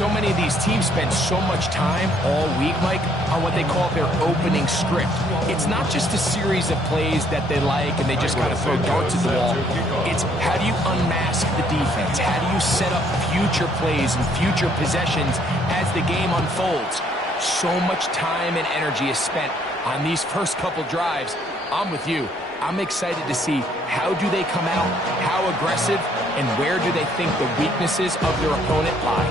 so many of these teams spend so much time all week, Mike, on what they call their opening script. It's not just a series of plays that they like and they just kind of throw darts at the wall. It's how do you unmask the defense? How do you set up future plays and future possessions as the game unfolds? So much time and energy is spent on these first couple drives. I'm with you. I'm excited to see how do they come out, how aggressive, and where do they think the weaknesses of their opponent lie.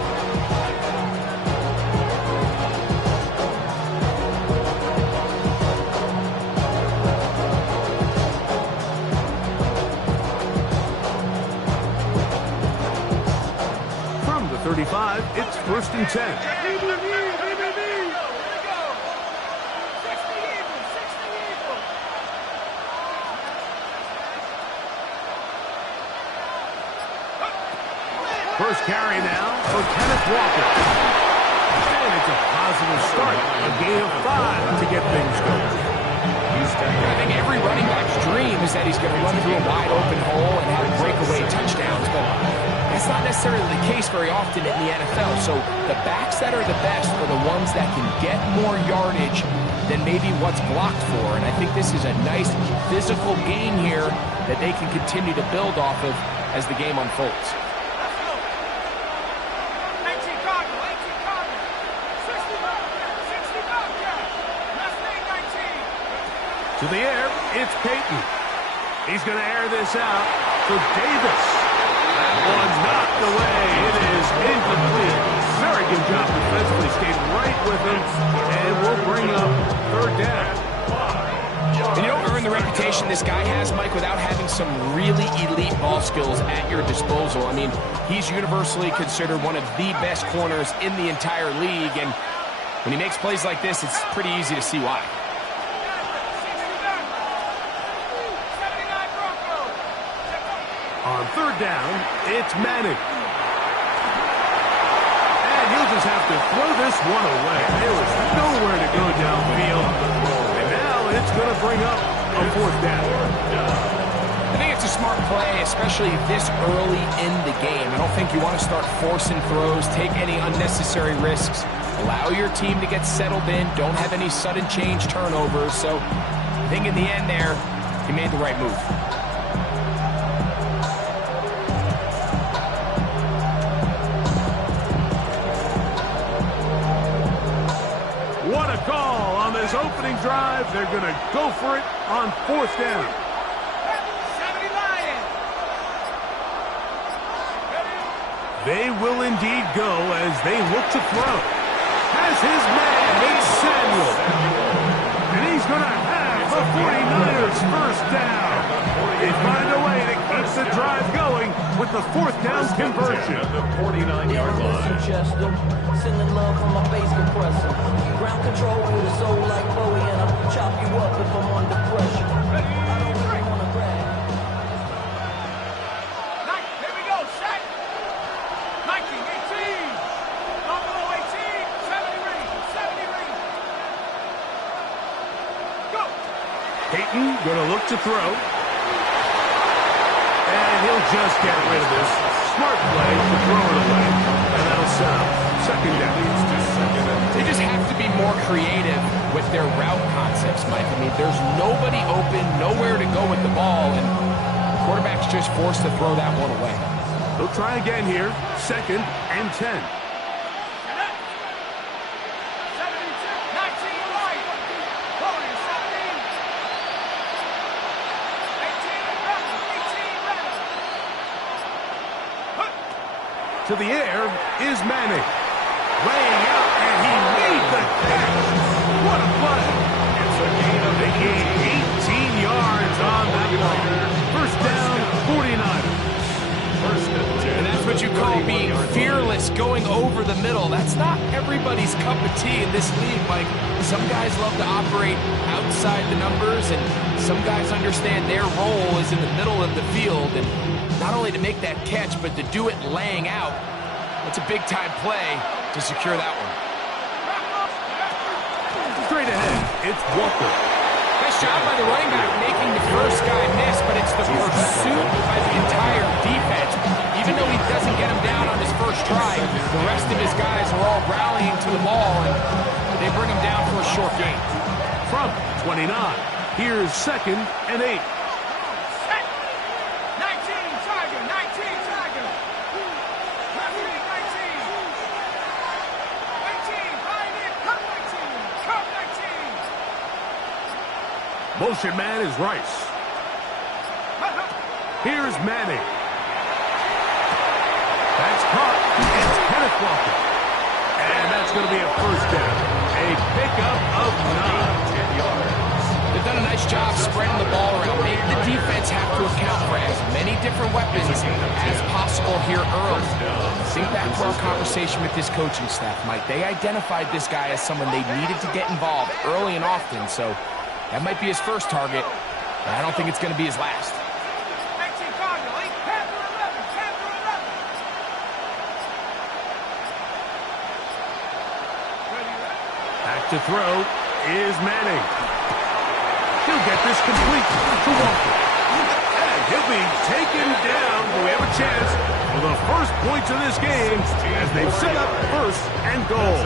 From the 35, it's 1st and 10. First carry now for Kenneth Walker. And it's a positive start. A gain of 5 to get things going. I think every running back's dream is that he's going to run through a wide open hole and have breakaway touchdowns, but that's not necessarily the case very often in the NFL. So the backs that are the best are the ones that can get more yardage than maybe what's blocked for. And I think this is a nice physical gain here that they can continue to build off of as the game unfolds. To the air, it's Peyton. He's going to air this out for Davis. That one's knocked away. It is incomplete. Very good job defensively. Stayed right with him, and we'll bring up 3rd down. And you don't earn the reputation this guy has, Mike, without having some really elite ball skills at your disposal. I mean, he's universally considered one of the best corners in the entire league, and when he makes plays like this, it's pretty easy to see why. On 3rd down, it's Manning. And he'll just have to throw this one away. There was nowhere to go downfield. And now it's going to bring up a 4th down. I think it's a smart play, especially this early in the game. I don't think you want to start forcing throws, take any unnecessary risks. Allow your team to get settled in. Don't have any sudden change turnovers. So I think in the end there, he made the right move. What a call on this opening drive. They're going to go for it on 4th down. They will indeed go as they look to throw. Has his man, it's Samuel. And he's going to have the 49ers first down. They find a way to keep the drive going with the 4th down conversion. The 49-yard line. Sending love from my bass compressor. Ground control with a soul like Bowie, and I'll chop you up if I'm under pressure. I don't really want to brag. Here we go, set. 19, 18. Buffalo 18. 70 read. 70 read. Go. Peyton going to look to throw. And he'll just get rid of this. Smart play to throw it away. And that'll set up 2nd down. They just have to be more creative with their route concepts, Mike. I mean, there's nobody open, nowhere to go with the ball, and quarterback's just forced to throw that one away. They'll try again here. 2nd and 10. 18. To the air is Manning. Laying out, and he made the catch. What a play. It's a gain of 18 yards on that play. First down, 49ers. And that's what you call being fearless, going over the middle. That's not everybody's cup of tea in this league, Mike. Some guys love to operate outside the numbers, and some guys understand their role is in the middle of the field. And not only to make that catch, but to do it laying out. It's a big-time play to secure that one. Straight ahead, it's Walker. Nice job by the running back making the first guy miss, but it's the pursuit by the entire defense. Even though he doesn't get him down on his first try, the rest of his guys rallying to the ball, and they bring him down for a short gain. From 29, here's 2nd and 8. Set. 19, Tiger. 19, Tiger. Left wing, 19. 19, behind it. Cut 19. Cut 19. Motion man is Rice. Here's Manning. That's caught. It's Kenneth Walker. And that's going to be a first down. A pickup of 9. 10 yards. They've done a nice job spreading the ball around, making the defense have to account for as many different weapons as possible here early. Think back to our conversation with this coaching staff, Mike. They identified this guy as someone they needed to get involved early and often, so that might be his first target, but I don't think it's going to be his last. 19, Cardinal. 8, Panther 11. Panther 11. Back to throw is Manning. He'll get this complete to Walker. And he'll be taken down. Do we have a chance for the first points of this game as they've set up 1st and goal?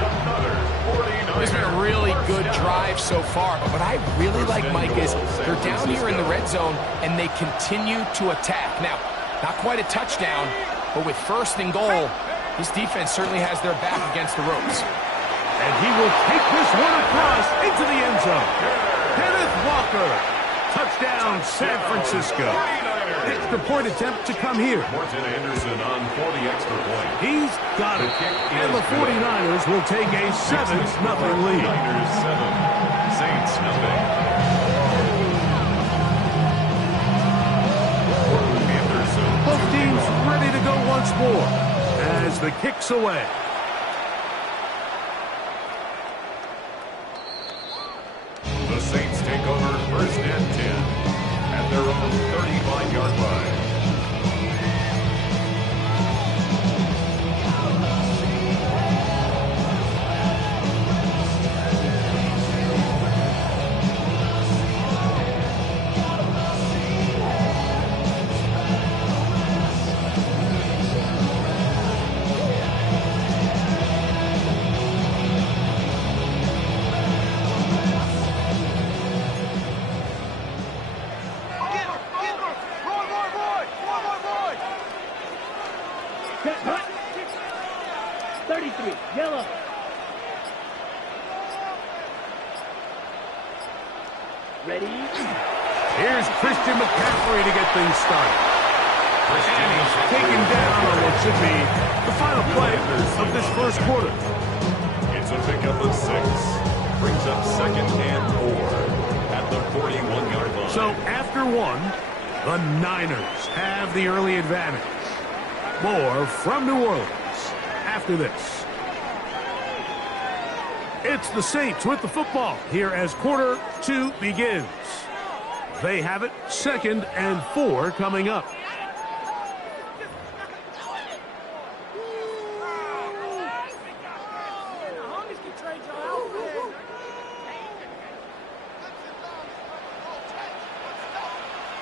It's been a really good drive so far, but what I really like, Mike, is they're down here in the red zone, and they continue to attack. Now, not quite a touchdown, but with 1st and goal, this defense certainly has their back against the ropes. And he will take this one across into the end zone. Kenneth Walker. Touchdown, San Francisco. Extra point attempt to come here. Morton Anderson on for the extra point. He's got it. And the 49ers will take a 7-0 lead. Niners 7, Saints nothing. Anderson. Both teams ready to go once more as the kick's away. The Saints take over 1st and 10 at their own 35-yard line. Set, hut. 33, yellow. Ready? Here's Christian McCaffrey to get things started. And he's taken down on what should be the final play of this first quarter. It's a pickup of 6. Brings up 2nd and 4 at the 41-yard line. So after 1, the Niners have the early advantage. More from New Orleans after this. It's the Saints with the football here as quarter 2 begins. They have it 2nd and 4 coming up.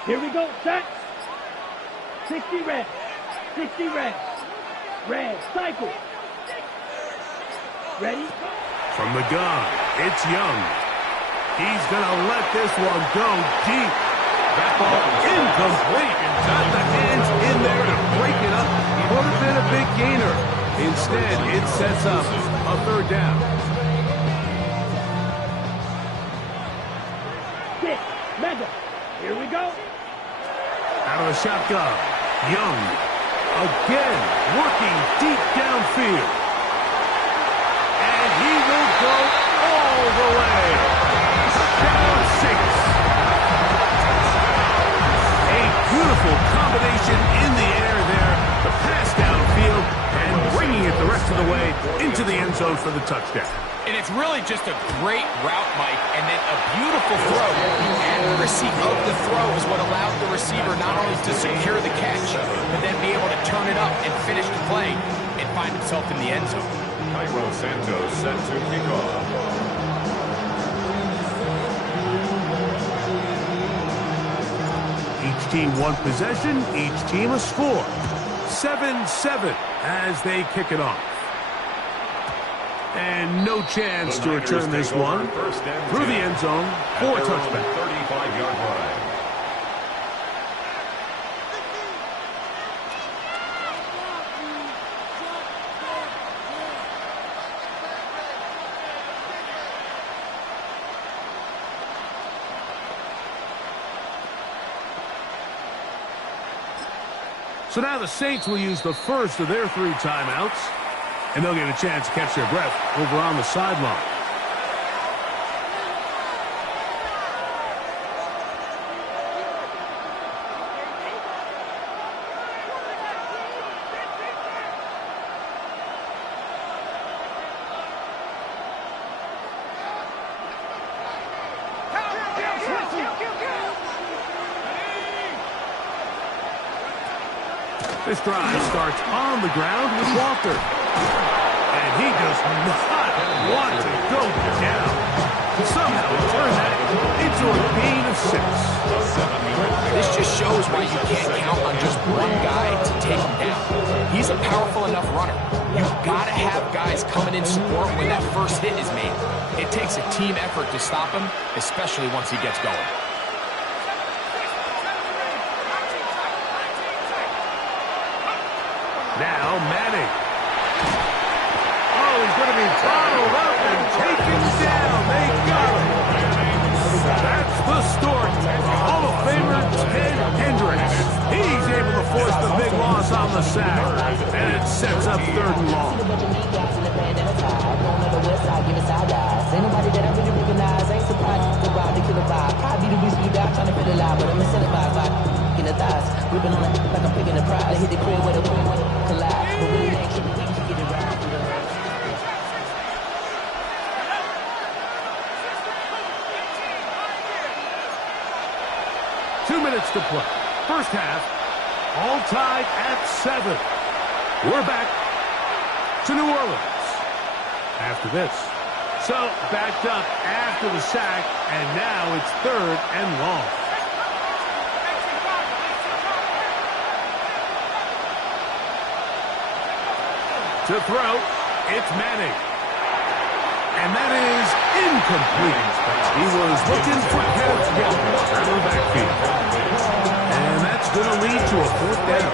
Here we go, set. 60 red. 60 red. Red, cycle. Ready? From the gun, it's Young. He's going to let this one go deep. That ball incomplete. Got the hands in there to break it up. Would have been a big gainer. Instead, it sets up a 3rd down. 6, mega. Here we go. Out of the shotgun, Young again working deep downfield. And he will go all the way. Touchdown Saints. A beautiful combination in the air there. The pass downfield and bringing it the rest of the way into the end zone for the touchdown. And it's really just a great route, Mike, and then a beautiful throw. The accuracy of the throw is what allowed the receiver not only to secure the catch, but then be able to turn it up and finish the play and find himself in the end zone. Cairo Santos set to kick off. Each team one possession, each team a score. 7-7 as they kick it off. And no chance to return this one through the end zone for a touchback. 35-yard line. So now the Saints will use the first of their 3 timeouts, and they'll get a chance to catch their breath over on the sideline. This drive starts on the ground with Walker. And he does not want to go down. Somehow turn that into a gain of 6. This just shows why you can't count on just one guy to take him down. He's a powerful enough runner. You've got to have guys coming in support when that first hit is made. It takes a team effort to stop him, especially once he gets going. Now Manning. Oh, he's going to be bottled up and taken down. They got him. That's the story. Hall of Famer Ted Hendricks. He's able to force the big loss on the sack. And it sets up 3rd and long. Ain't nobody that I really recognize. Ain't surprised to ride the killer vibe. Probably the reason you die trying to feel alive, but I'm incentivized by in the thighs, ripping on it like I'm picking a prize. Hit the crib with a collide, but really ain't tripping. We can get it right. 2 minutes to play. First half, all tied at 7. We're back to New Orleans after this. So, backed up after the sack, and now it's 3rd and long. To throw, it's Manning. And that is incomplete. He was looking for Kenneth Walker out of the backfield. And that's going to lead to a 4th down.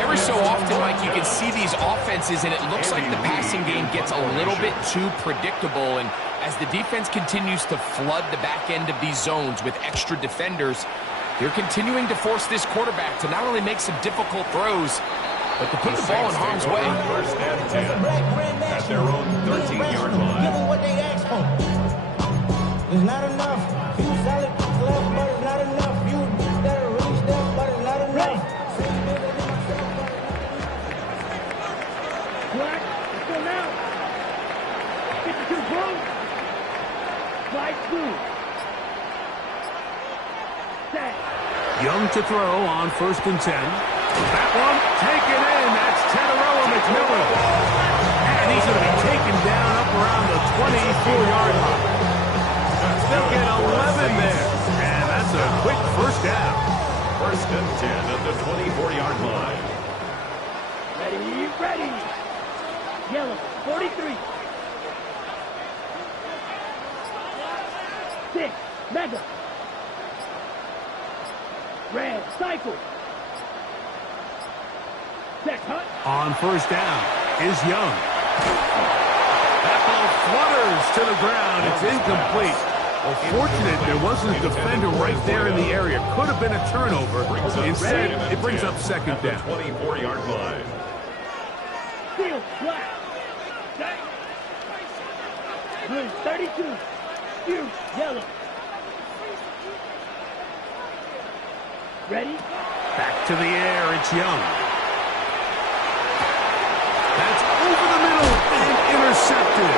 Every so often, Mike, you can see these offenses, and it looks like the passing game gets a little bit too predictable. And as the defense continues to flood the back end of these zones with extra defenders, they're continuing to force this quarterback to not only make some difficult throws, but to put the ball in harm's way. 1st and 10 at their own 13-yard line. Give them what they ask for. It's not enough. You solid left, but it's not enough. You better really step, but it's not enough. Black, let's go now. 52 blue. White blue. Set. Young to throw on 1st and 10. That one taken in. That's Teteroa McMillan. And he's going to be taken down up around the 24-yard line. They'll get 11 there. And that's a quick 1st down. 1st and 10 at the 24-yard line. Ready, ready. Yellow, 43. 6, Mega. Red, Cycle. Set, Hunt. On 1st down is Young. That ball flutters to the ground. It's incomplete. Well, fortunate there wasn't a defender right there in the area. Could have been a turnover. Instead, it brings up 2nd down. 24-yard line. Steel, black. Set. Blue, 32. Hughes, yellow. Ready? Back to the air, it's Young. That's over the middle and intercepted.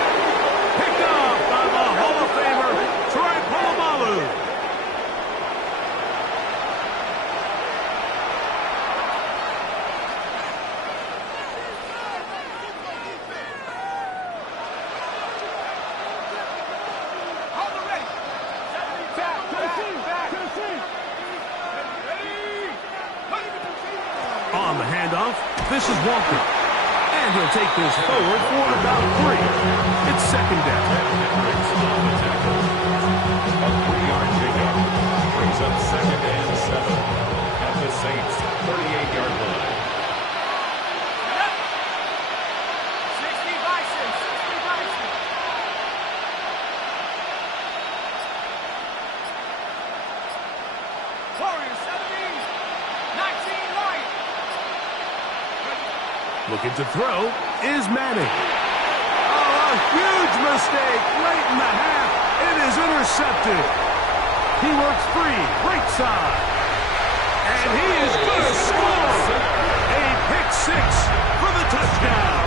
Picked off by the Hall of Famer, Troy Polamalu. On the handoff, this is Walker. And he'll take this forward for about 3. It's second down. Hendricks on the tackle. A 3-yard pickup brings up second and 7 at the Saints' 38-yard line. 60 Bison, 60 Bison. Warriors 17, 19 Lions. Looking to throw is Manning. Oh, a huge mistake late in the half. It is intercepted. He works free, right side. And he is going to score. A pick 6 for the touchdown.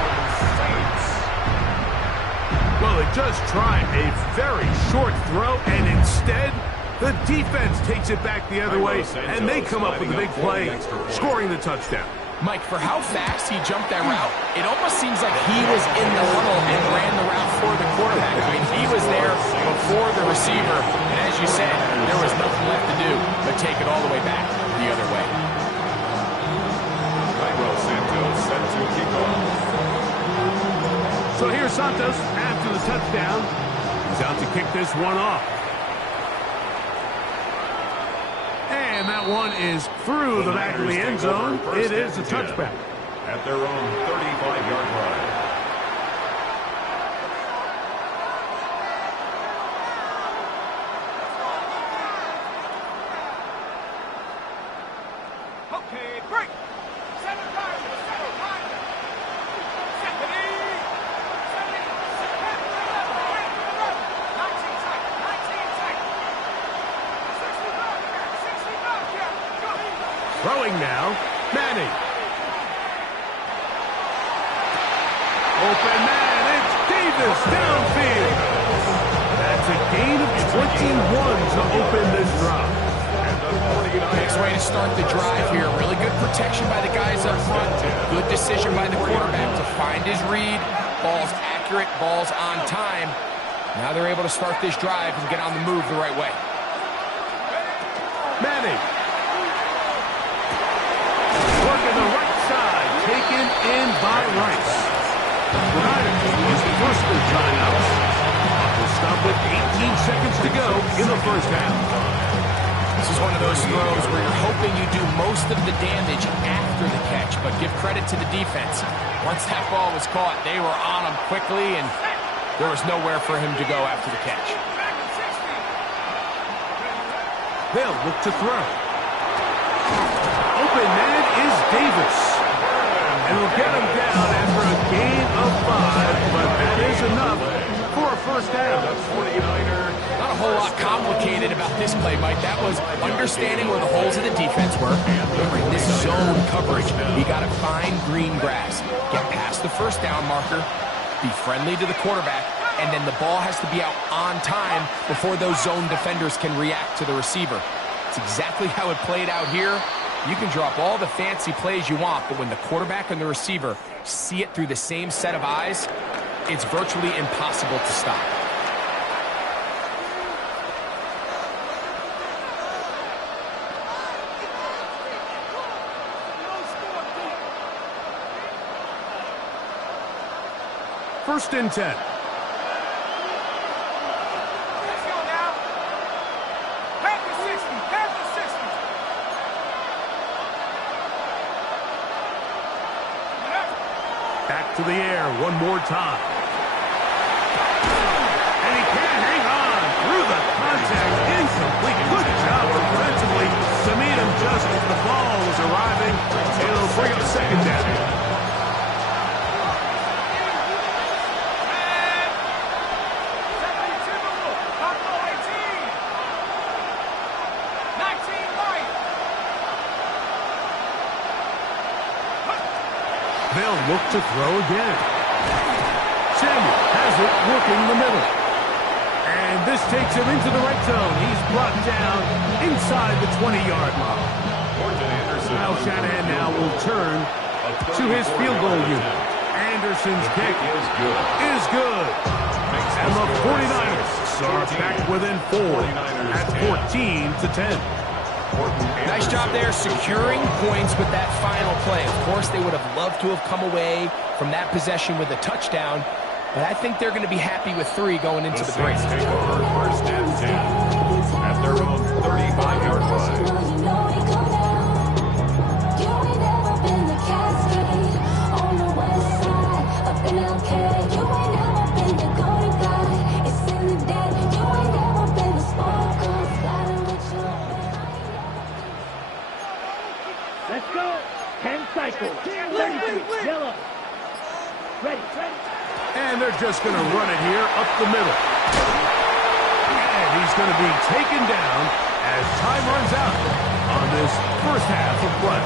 Well, they just tried a very short throw, and instead, the defense takes it back the other way, and they come up with a big play, scoring the touchdown. Mike, for how fast he jumped that route, it almost seems like he was in the huddle and ran the route for the quarterback. I mean, he was there before the receiver, and as you said, there was nothing left to do but take it all the way back the other way. Cairo Santos set to kick off. So here's Santos after the touchdown. He's out to kick this one off. And that one is through the back of the end zone. It is a touchback. At their own 35-yard line. Okay, break. Center line, center line. 70, 19 tight, 19 tight. 65 here. Go. Throwing now, Manning. Open man, it's Davis downfield. That's a gain of 21 to open this drive. Nice way to start the drive here. Really good protection by the guys up front. Good decision by the quarterback to find his read. Ball's accurate, ball's on time. Now they're able to start this drive and get on the move the right way. Manning. Working the right side, taken in by Rice. The Niners was the first of timeouts. We'll stop with 18 seconds to go in the first half. This is one of those throws where you're hoping you do most of the damage after the catch, but give credit to the defense. Once that ball was caught, they were on him quickly, and there was nowhere for him to go after the catch. They'll look to throw. Open man is Davis. And we'll get him down after a gain of 5, but that is enough for a first down. Not a whole lot complicated about this play, Mike. That was understanding where the holes of the defense were. Remember, in this zone coverage, you got to find green grass. Get past the first down marker, be friendly to the quarterback, and then the ball has to be out on time before those zone defenders can react to the receiver. It's exactly how it played out here. You can drop all the fancy plays you want, but when the quarterback and the receiver see it through the same set of eyes, it's virtually impossible to stop. First and 10. Let's go now. Panther 60, Panther 60. Back to the air one more time. And he can't hang on through the contact. Incomplete. Good job defensively to meet him just as the ball was arriving. It'll bring up second down. They'll look to throw again. Samuel has it working the middle. And this takes him into the right zone. He's brought down inside the 20-yard line. Kyle Shanahan now will turn to his field goal unit. Anderson's kick is good. And the 49ers are back within 4 at 14-10. Nice job there securing points with that final play. Of course, they would have loved to have come away from that possession with a touchdown, but I think they're going to be happy with 3 going into the break. Take over first and 10 at their own 35-yard line. Let's go. 10 cycles. 33. Yellow. Ready. And they're just going to run it here up the middle. And he's going to be taken down as time runs out on this first half of play.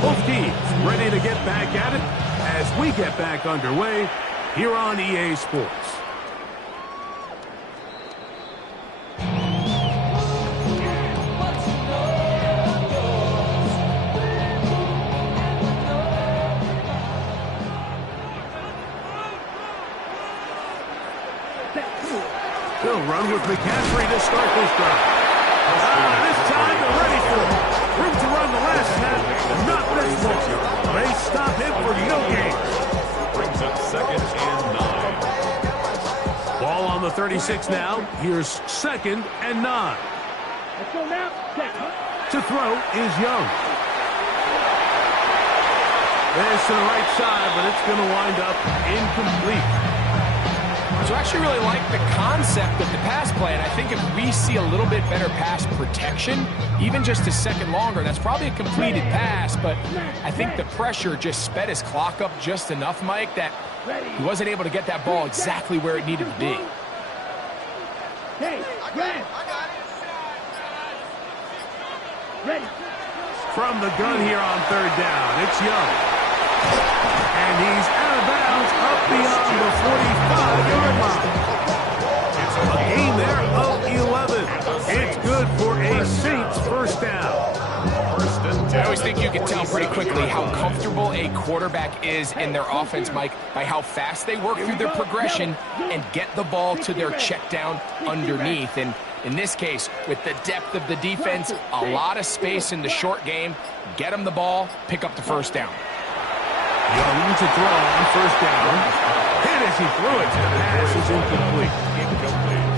Both teams ready to get back at it as we get back underway here on EA Sports. They'll run with McCaffrey to start this drive. This time they're ready for it. Room to run the last snap, not this one. They stop him for no gain. Brings up 2nd and 9. Ball on the 36 now. Here's 2nd and 9. Let's go now. To throw is Young. This to the right side, but it's going to wind up incomplete. So I actually really like the concept of the pass play, and I think if we see a little bit better pass protection, even just a second longer, that's probably a completed pass, but I think the pressure just sped his clock up just enough, Mike, that he wasn't able to get that ball exactly where it needed to be. Hey, ready. From the gun here on 3rd down, it's Young. And he's out of bounds up beyond the 45-yard line. A gain there of 11. It's good for a Saints first down. I always think you can tell pretty quickly how comfortable a quarterback is in their offense, Mike, by how fast they work through their progression and get the ball to their check down underneath. And in this case, with the depth of the defense, a lot of space in the short game, get them the ball, pick up the first down. Young to throw on 1st down. Hit as he threw it. The pass is incomplete.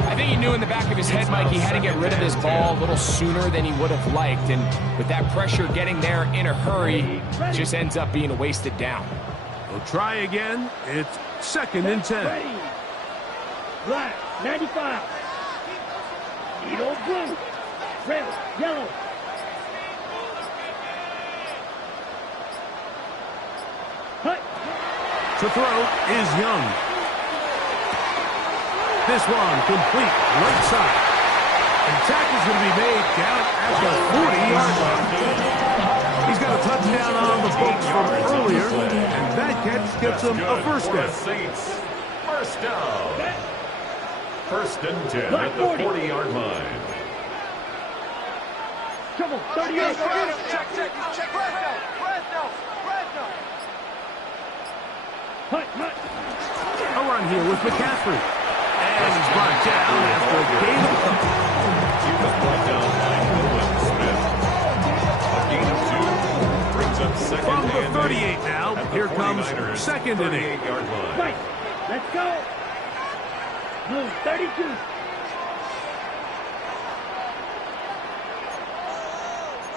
I think he knew in the back of his head, Mike, he had to get rid of this ball a little sooner than he would have liked. And with that pressure getting there in a hurry, it just ends up being a wasted down. We'll try again. It's 2nd and 10. Ready. Black, 95. Eagle blue. Red, yellow. To throw is Young. This one complete right side. And tackle's going to be made down at the 40-yard line. He's got a touchdown on the books from earlier, and that catch gets him a first down. Saints, first down. 1st and 10 at the 40-yard line. Trouble, 38. Check. A run here with McCaffrey. And he's brought down after a gain of a couple. He was brought down by Nolan Smith. A gain of 2 brings up 2nd From and the 8 38 now, at the here comes 49ers 2nd and 8. 38-yard line. Right. Let's go. Blue, 32.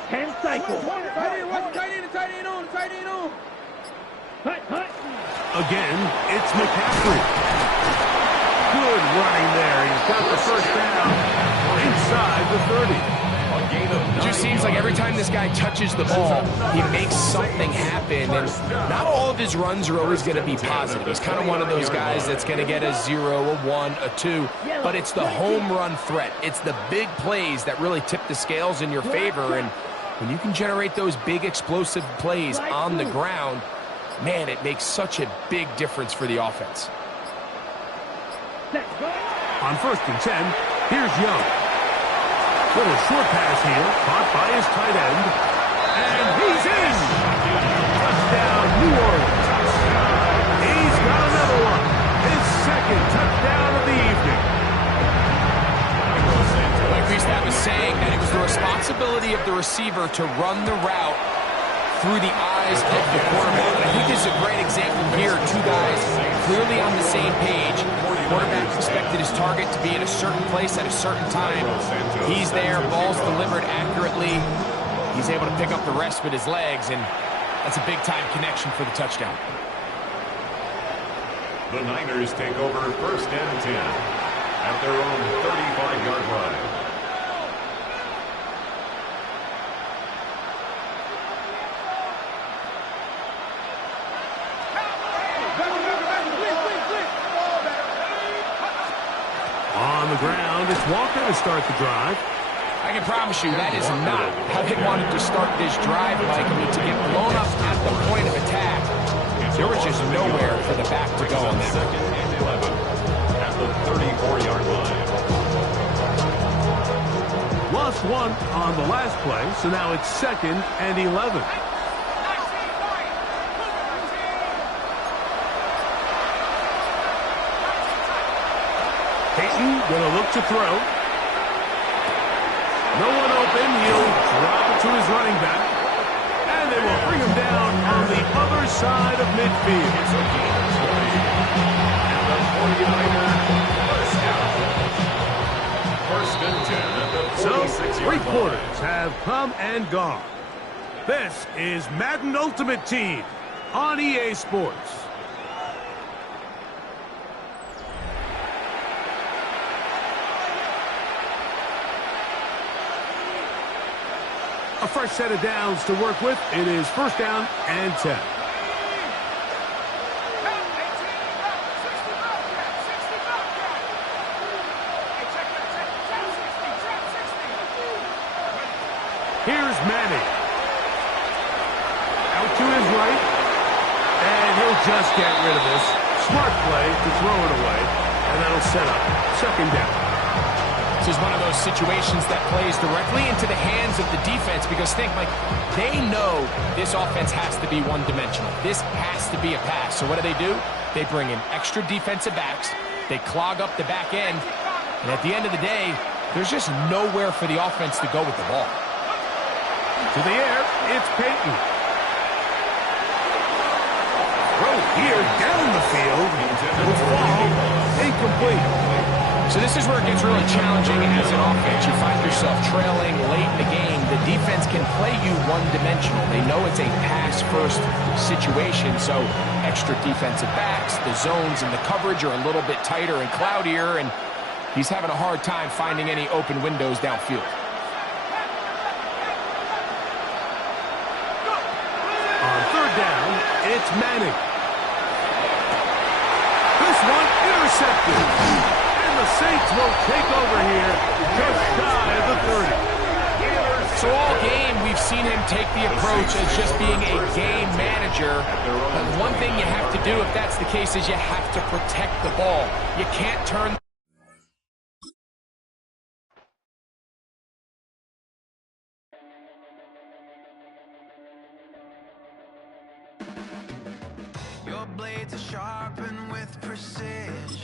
Ten cycles. Tight end on. Hut. Again, it's McCaffrey. Good running there. He's got the first down inside the 30. A gain of 9. It just seems like every time this guy touches the ball, he makes something happen. And not all of his runs are always going to be positive. He's kind of one of those guys that's going to get a 0, a 1, a 2. But it's the home run threat. It's the big plays that really tip the scales in your favor. And when you can generate those big explosive plays on the ground, man, it makes such a big difference for the offense. On 1st and 10, here's Young. Little short pass here, caught by his tight end. And he's in! Touchdown, New Orleans. He's got another one. His second touchdown of the evening. Like we used to have a saying that it was the responsibility of the receiver to run the route through the eyes of the quarterback. And I think this is a great example here. Two guys clearly on the same page. The quarterback expected his target to be in a certain place at a certain time. He's there, ball's delivered accurately. He's able to pick up the rest with his legs, and that's a big-time connection for the touchdown. The Niners take over 1st and 10 at their own 35-yard line. On the ground, it's Walker to start the drive. I can promise you that is not how they wanted to start this drive, Mike. I mean, to get blown up at the point of attack, there was just nowhere for the back to go on that. 2nd and 11 at the 34-yard line. Lost one on the last play, so now it's 2nd and 11. Peyton gonna look to throw. No one open. He'll drop it to his running back. And they will bring him down on the other side of midfield. It's a gain of 20. And the 49er first down. 1st and 10 at the 46-yard So, line. 3 quarters have come and gone. This is Madden Ultimate Team on EA Sports. A fresh set of downs to work with. It is 1st down and 10. Here's Manning. Out to his right. And he'll just get rid of this. Smart play to throw it away. And that'll set up 2nd down. This is one of those situations that plays directly into the hands of the defense, because think, like, they know this offense has to be one-dimensional. This has to be a pass. So what do? They bring in extra defensive backs. They clog up the back end. And at the end of the day, there's just nowhere for the offense to go with the ball. To the air, it's Peyton. Throw here down the field. Will fall incomplete. So this is where it gets really challenging as an offense. You find yourself trailing late in the game. The defense can play you one-dimensional. They know it's a pass-first situation, so extra defensive backs, the zones and the coverage are a little bit tighter and cloudier, and he's having a hard time finding any open windows downfield. On 3rd down, it's Manning. This one intercepted. The Saints will take over here just shy of the 30. So all game, we've seen him take the approach as just being a game manager. But one thing you have to do, if that's the case, is you have to protect the ball. You can't turn... Your blades are sharpened with precision.